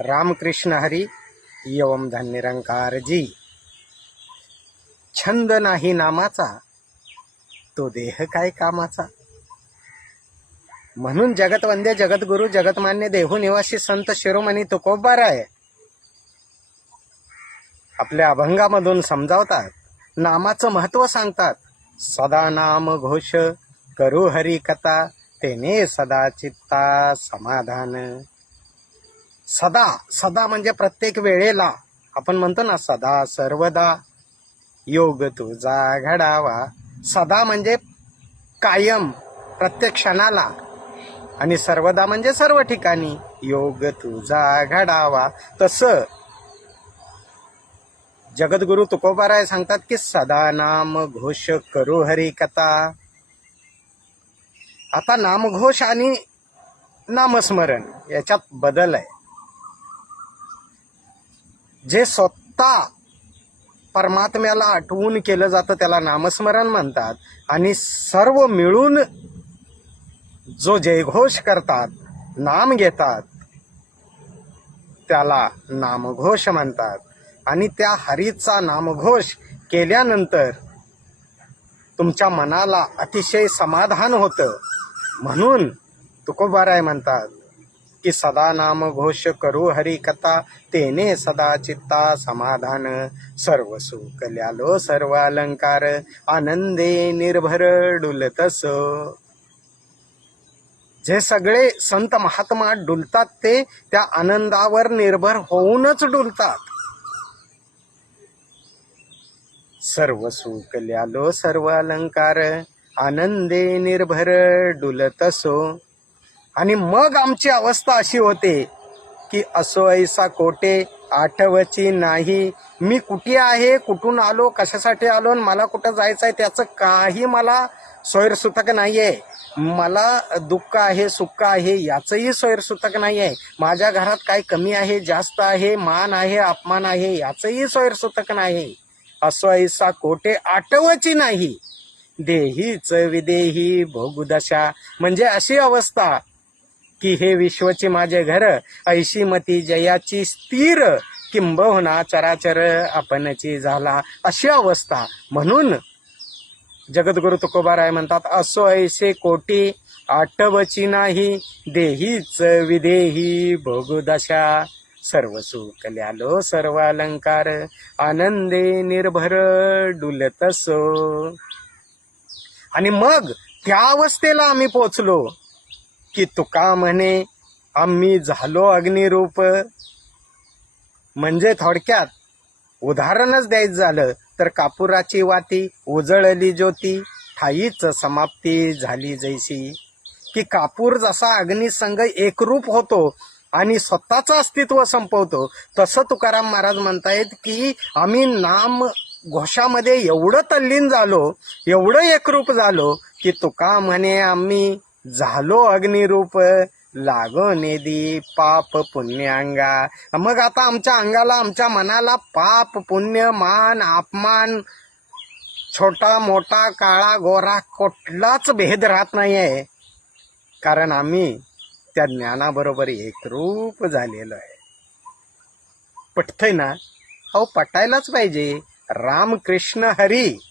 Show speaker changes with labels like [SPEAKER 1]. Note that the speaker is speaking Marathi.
[SPEAKER 1] रामकृष्ण हरी यवम धन्यरंकार जी. छंद नाही नामाचा तो देह काय कामाचा? म्हणून जगतवंदे जगद्गुरु जगतमान्य देहू निवासी संत शिरोमणी तुकोबार आहे. आपल्या अभंगामधून समजावतात नामाचं महत्त्व सांगतात. सदा नाम घोष करू हरी कथा तेने सदा चित्ता समाधान. सदा सदा म्हणजे प्रत्येक वेळेला. आपण म्हणतो ना सदा सर्वदा योग तुझा घडावा. सदा म्हणजे कायम प्रत्येक क्षणाला. आणि सर्वदा म्हणजे सर्व ठिकाणी. योग तुझा घडावा. तसं जगद्गुरु तुकोबाराय सांगतात की सदा नाम घोष करू हरी कथा. आता नामघोष आणि नामस्मरण याच्यात बदल आहे. जे स्वतः परमात्म्याला आठवून केलं जातं त्याला नामस्मरण म्हणतात आणि सर्व मिळून जो जयघोष करतात नाम घेतात त्याला नामघोष म्हणतात. आणि त्या हरीचा नामघोष केल्यानंतर तुमच्या मनाला अतिशय समाधान होतं. म्हणून तुकोबाराय म्हणतात की सदा नाम घोष करू हरी कथा तेने सदा चित्ता समाधान। सर्व सुख ल्यालो सर्व अलंकार आनंदे निर्भर डुलतस। जे सगळे संत महात्मा डुलतात ते त्या आनंदावर निर्भर होऊनच डुलतात. सर्व सुख ल्यालो सर्व अलंकार आनंदे निर्भर डुलतसो। आणि मग आमची अवस्था अशी होते की असो ऐसा कोटे आठवची नाही. मी कुठे आहे कुठून आलो कशासाठी आलो आणि मला कुठं जायचं आहे त्याचं काही मला सोयरसुतक नाही आहे मला दुःख आहे सुख आहे याचंही सोयरसुतक नाही आहे माझ्या घरात काय कमी आहे जास्त आहे मान आहे अपमान आहे याचंही सोयरसुतक नाही. असो ऐसा कोटे आठवची नाही. देहीच विदेही भोगुदशा म्हणजे अशी अवस्था. की हे विश्वचे माझे घर ऐशी मती जयाची स्थिर किंबहुना चराचर आपणची झाला अशी अवस्था. म्हणून जगद्गुरु तुकोबाराय म्हणतात असो ऐसे कोटी आटवची नाही देहीच विदेही भोगदशा सर्व सुख ल्यालो सर्व अलंकार आनंदे निर्भर डुलतसो आणि मग त्या अवस्थेला आम्ही पोचलो. की तुका म्हणे आम्ही झालो अग्निरूप. म्हणजे थोडक्यात उदाहरणच द्यायचं झालं तर कापुराची वाती उजळली ज्योती ठाईच समाप्ती झाली जैसी. की कापूर जसा अग्निसंघ एकरूप होतो आणि स्वतःचं अस्तित्व संपवतो तसं तुकाराम महाराज म्हणतायत की आम्ही नाम घोषामध्ये एवढं तल्लीन झालो एवढं एकरूप झालो की तुका म्हणे आम्ही झालो अग्निरूप लागो नेदी पाप पुण्य अंगा मग आता आमच्या अंगाला आमच्या मनाला पाप पुण्य मान अपमान छोटा मोठा काळा गोरा कुठलाच भेद राहत नाही आहे कारण आम्ही त्या ज्ञानाबरोबर एकरूप झालेलो आहे. पटतंय ना? अहो पटायलाच पाहिजे. रामकृष्ण हरी.